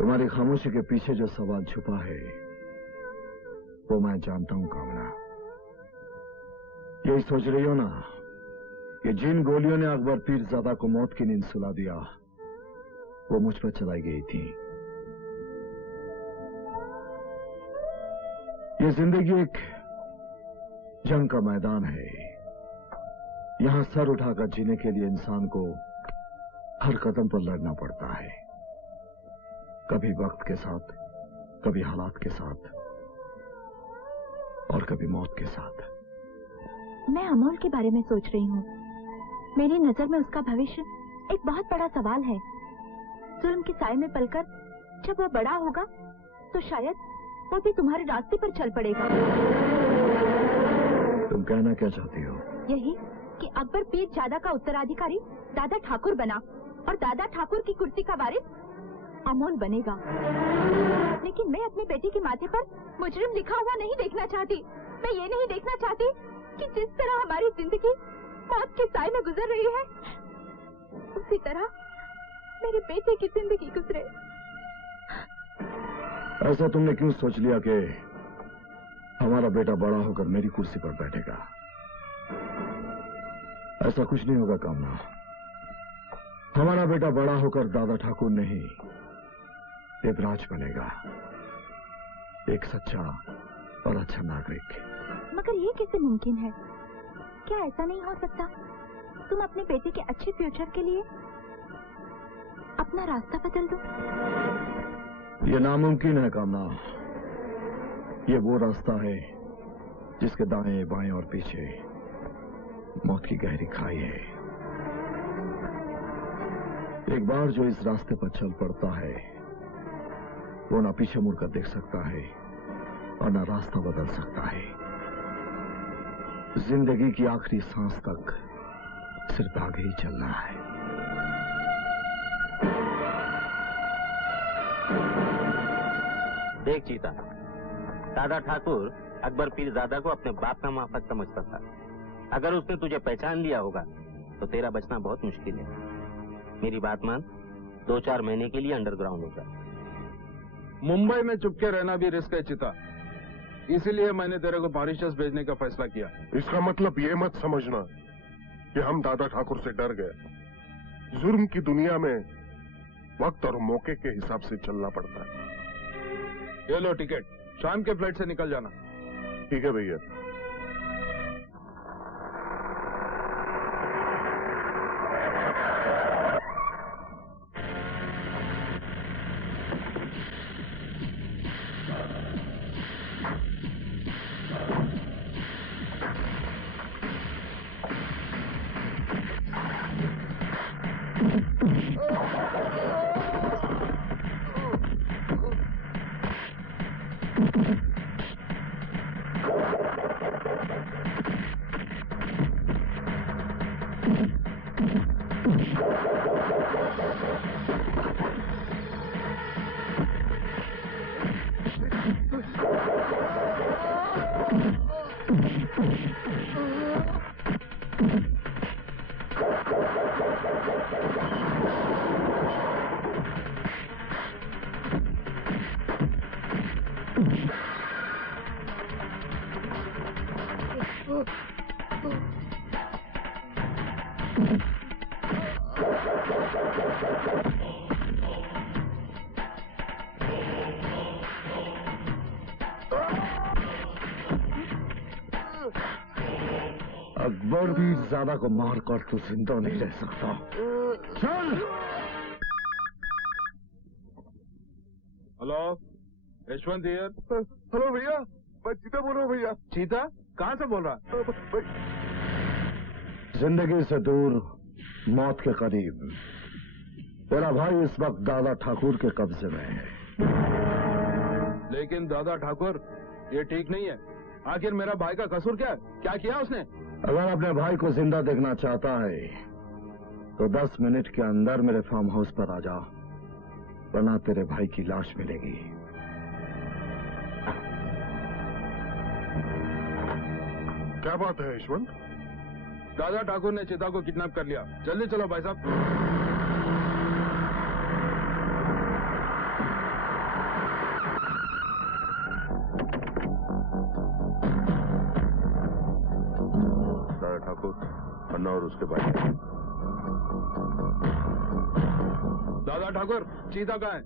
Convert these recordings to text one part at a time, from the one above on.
तुम्हारी खामोशी के पीछे जो सवाल छुपा है वो मैं जानता हूं कामना। यही सोच रही हो ना कि जिन गोलियों ने अकबर पीरजादा को मौत की नींद सुला दिया वो मुझ पर चलाई गई थी। ये जिंदगी एक जंग का मैदान है। यहां सर उठाकर जीने के लिए इंसान को हर कदम पर लड़ना पड़ता है, कभी वक्त के साथ, कभी हालात के साथ और कभी मौत के साथ। मैं अमोल के बारे में सोच रही हूँ। मेरी नजर में उसका भविष्य एक बहुत बड़ा सवाल है। जुल्म के साए में पलकर जब वो बड़ा होगा तो शायद वो भी तुम्हारे रास्ते पर चल पड़ेगा। तुम कहना क्या चाहती हो? यही कि अकबर पीरजादा का उत्तराधिकारी दादा ठाकुर बना और दादा ठाकुर की कुर्सी का वारिस अमोल बनेगा। लेकिन मैं अपने बेटे के माथे पर मुजरिम लिखा हुआ नहीं देखना चाहती। मैं ये नहीं देखना चाहती कि जिस तरह हमारी जिंदगी मौत के साए में गुजर रही है उसी तरह मेरे बेटे की जिंदगी गुजरे। ऐसा तुमने क्यों सोच लिया कि हमारा बेटा बड़ा होकर मेरी कुर्सी पर बैठेगा? ऐसा कुछ नहीं होगा कामना। हमारा बेटा बड़ा होकर दादा ठाकुर नहीं देवराज बनेगा, एक सच्चा और अच्छा नागरिक। मगर ये कैसे मुमकिन है? क्या ऐसा नहीं हो सकता तुम अपने बेटे के अच्छे फ्यूचर के लिए अपना रास्ता बदल दो? ये नामुमकिन है कामना। ये वो रास्ता है जिसके दाएं बाएं और पीछे मौत की गहरी खाई है। एक बार जो इस रास्ते पर चल पड़ता है वो ना पीछे मुड़कर देख सकता है और ना रास्ता बदल सकता है। जिंदगी की आखिरी सांस तक सिर्फ आगे ही चलना है। देख चीता, दादा ठाकुर अकबर पीरजादा को अपने बाप का माफक समझता था। अगर उसने तुझे पहचान लिया होगा तो तेरा बचना बहुत मुश्किल है। मेरी बात मान, 2-4 महीने के लिए अंडरग्राउंड होगा। मुंबई में चुपके रहना भी रिस्क है चिता, इसीलिए मैंने तेरे को मॉरिशस भेजने का फैसला किया। इसका मतलब ये मत समझना कि हम दादा ठाकुर से डर गए। जुर्म की दुनिया में वक्त और मौके के हिसाब से चलना पड़ता है। ये लो टिकट, शाम के फ्लाइट से निकल जाना। ठीक है भैया। अकबर पीरजादा को मारकर तू जिंदा नहीं रह सकता। चल। Hello, Yashwant here. हेलो भैया, मैं चीता बोल रहा हूँ भैया। चीता कहाँ से बोल रहा? जिंदगी से दूर, मौत के करीब। तेरा भाई इस वक्त दादा ठाकुर के कब्जे में है। लेकिन दादा ठाकुर, ये ठीक नहीं है। आखिर मेरा भाई का कसूर क्या है? क्या किया उसने? अगर अपने भाई को जिंदा देखना चाहता है तो 10 मिनट के अंदर मेरे फार्म हाउस पर आ जा, वरना तेरे भाई की लाश मिलेगी। क्या बात है यशवंत? दादा ठाकुर ने चिता को किडनैप कर लिया। जल्दी चलो भाई साहब। अन्ना और उसके भाई। दादा ठाकुर, चीता कहाँ है?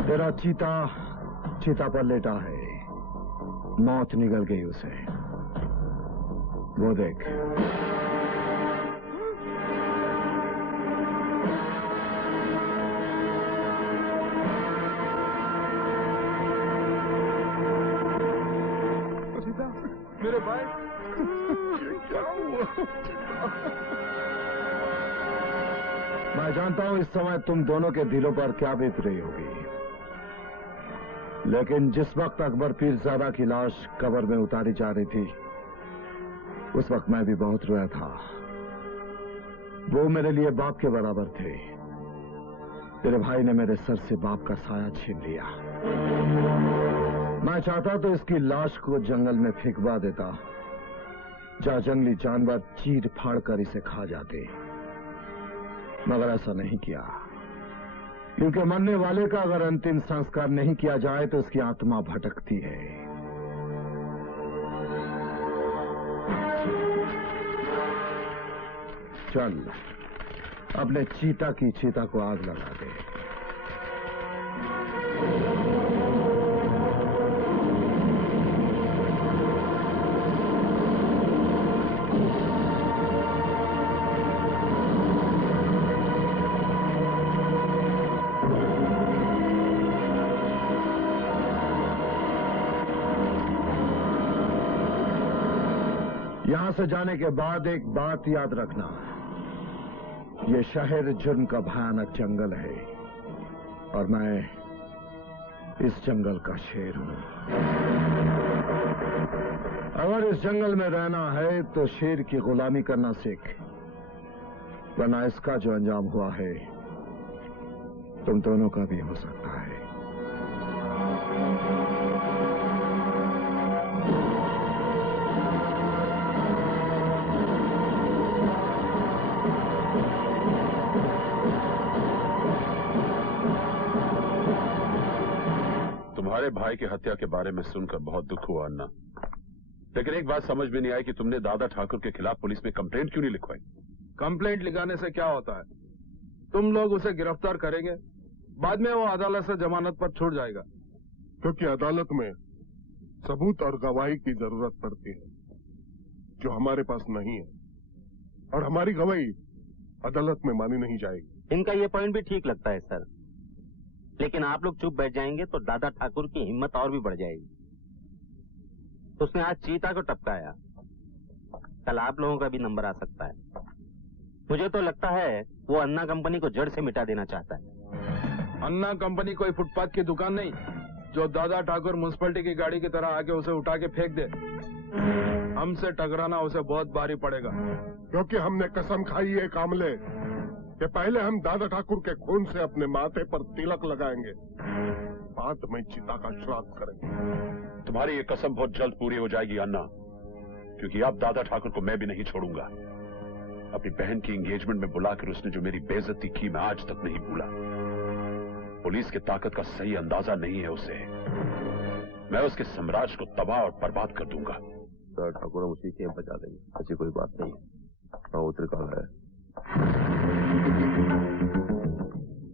तेरा चीता चीता पर लेटा है, मौत निगल गई उसे। वो देख। चीता, मेरे भाई। क्या हुआ? मैं जानता हूं इस समय तुम दोनों के दिलों पर क्या बीत रही होगी, लेकिन जिस वक्त अकबर पीरजादा की लाश कब्र में उतारी जा रही थी, उस वक्त मैं भी बहुत रोया था। वो मेरे लिए बाप के बराबर थे। तेरे भाई ने मेरे सर से बाप का साया छीन लिया। मैं चाहता तो इसकी लाश को जंगल में फेंकवा देता, जहां जंगली जानवर चीर फाड़ कर इसे खा जाते, मगर ऐसा नहीं किया, क्योंकि मरने वाले का अगर अंतिम संस्कार नहीं किया जाए तो उसकी आत्मा भटकती है। चल, अपने चीता की चीता को आग लगा दे। यहां से जाने के बाद एक बात याद रखना, ये शहर जुर्म का भयानक जंगल है और मैं इस जंगल का शेर हूं। अगर इस जंगल में रहना है तो शेर की गुलामी करना सीख, वरना इसका जो अंजाम हुआ है तुम दोनों का भी हो सकता है। तुम्हारे भाई की हत्या के बारे में सुनकर बहुत दुख हुआ अन्ना, लेकिन एक बात समझ में नहीं आई कि तुमने दादा ठाकुर के खिलाफ पुलिस में कंप्लेंट क्यों नहीं लिखवाई? कंप्लेंट लिखाने से क्या होता है? तुम लोग उसे गिरफ्तार करेंगे, बाद में वो अदालत से जमानत पर छूट जाएगा। क्योंकि अदालत में सबूत और गवाही की जरूरत पड़ती है, जो हमारे पास नहीं है, और हमारी गवाही अदालत में मानी नहीं जाएगी। इनका ये पॉइंट भी ठीक लगता है सर, लेकिन आप लोग चुप बैठ जाएंगे तो दादा ठाकुर की हिम्मत और भी बढ़ जाएगी। उसने आज चीता को टपकाया, कल आप लोगों का भी नंबर आ सकता है। मुझे तो लगता है वो अन्ना कंपनी को जड़ से मिटा देना चाहता है। अन्ना कंपनी कोई फुटपाथ की दुकान नहीं, जो दादा ठाकुर म्युनिसिपैलिटी की गाड़ी की तरह आके उसे उठा के फेंक दे। हमसे टकराना उसे बहुत भारी पड़ेगा, क्योंकि हमने कसम खाई है कामले कि पहले हम दादा ठाकुर के खून से अपने माथे पर तिलक लगाएंगे, बाद में चिता का श्राद्ध करेंगे। तुम्हारी ये कसम बहुत जल्द पूरी हो जाएगी अन्ना, क्योंकि अब दादा ठाकुर को मैं भी नहीं छोड़ूंगा। अपनी बहन की एंगेजमेंट में बुलाकर उसने जो मेरी बेइज्जती की, मैं आज तक नहीं भूला। पुलिस की ताकत का सही अंदाजा नहीं है उसे। मैं उसके साम्राज्य को तबाह और बर्बाद कर दूंगा। दादा ठाकुर हम उसी के बचा देंगे, ऐसी कोई बात नहीं है। हाँ, त्रिकाल है।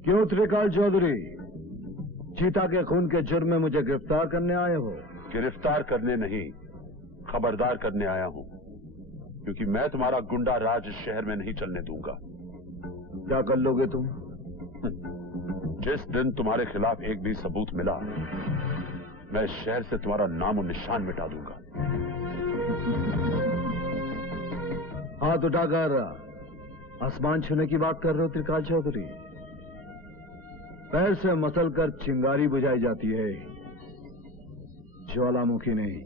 क्यों त्रिकाल चौधरी, चीता के खून के जुर्म में मुझे गिरफ्तार करने आए हो? गिरफ्तार करने नहीं, खबरदार करने आया हूं, क्योंकि मैं तुम्हारा गुंडा राज इस शहर में नहीं चलने दूंगा। क्या कर लोगे तुम? जिस दिन तुम्हारे खिलाफ एक भी सबूत मिला, मैं इस शहर से तुम्हारा नाम और निशान मिटा दूंगा। हाथ उठाकर आसमान छूने की बात कर रहे हो त्रिकाल चौधरी? पैर से मसल कर चिंगारी बुझाई जाती है, ज्वालामुखी नहीं।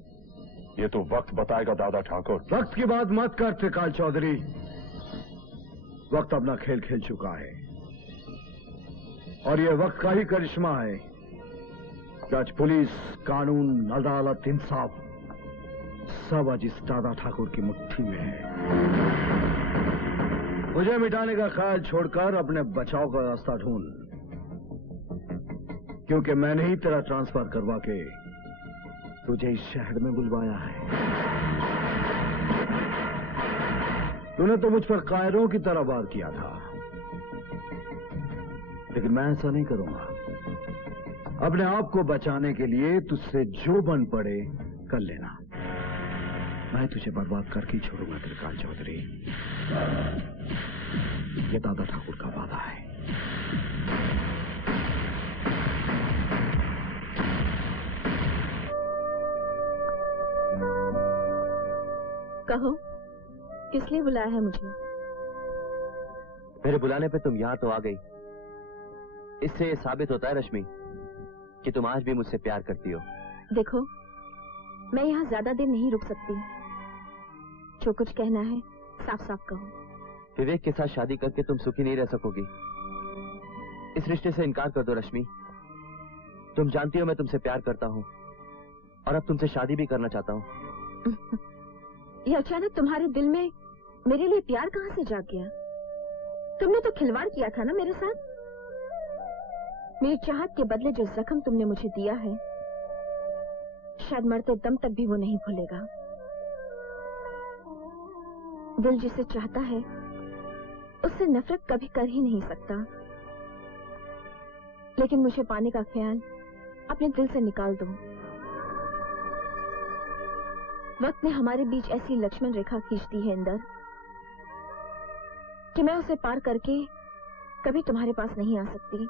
ये तो वक्त बताएगा दादा ठाकुर। वक्त की बात मत कर त्रिकाल चौधरी, वक्त अपना खेल खेल चुका है, और ये वक्त का ही करिश्मा है कि आज पुलिस, कानून, अदालत, इंसाफ सब आज इस दादा ठाकुर की मुट्ठी में है। मुझे मिटाने का ख्याल छोड़कर अपने बचाव का रास्ता ढूंढ, क्योंकि मैंने ही तेरा ट्रांसफर करवा के तुझे इस शहर में बुलवाया है। तूने तो मुझ पर कायरों की तरह वार किया था, लेकिन मैं ऐसा नहीं करूंगा। अपने आप को बचाने के लिए तुझसे जो बन पड़े कर लेना। मैं तुझे बर्बाद करके ही छोड़ूंगा त्रिकाल चौधरी। ये दादा ठाकुर का वादा है। कहो, किस लिए बुलाया है मुझे? मेरे बुलाने पे तुम यहाँ तो आ गई। इससे ये साबित होता है रश्मि कि तुम आज भी मुझसे प्यार करती हो। देखो, मैं यहाँ ज्यादा देर नहीं रुक सकती। जो कुछ कहना है साफ साफ कहो। विवेक के साथ शादी करके तुम सुखी नहीं रह सकोगी। इस रिश्ते से इनकार कर दो रश्मि। तुम जानती हो मैं तुमसे प्यार करता हूँ और अब तुमसे शादी भी करना चाहता हूँ। ये अचानक तुम्हारे दिल में मेरे लिए प्यार कहाँ से जाग गया? तुमने तो खिलवाड़ किया था ना मेरे साथ। मेरी चाहत के बदले जो जख्म तुमने मुझे दिया है, शायद मरते दम तक भी वो नहीं भूलेगा। दिल जिसे चाहता है उससे नफरत कभी कर ही नहीं सकता, लेकिन मुझे पाने का ख्याल अपने दिल से निकाल दो। वक्त ने हमारे बीच ऐसी लक्ष्मण रेखा खींच दी है इंदर कि मैं उसे पार करके कभी तुम्हारे पास नहीं आ सकती।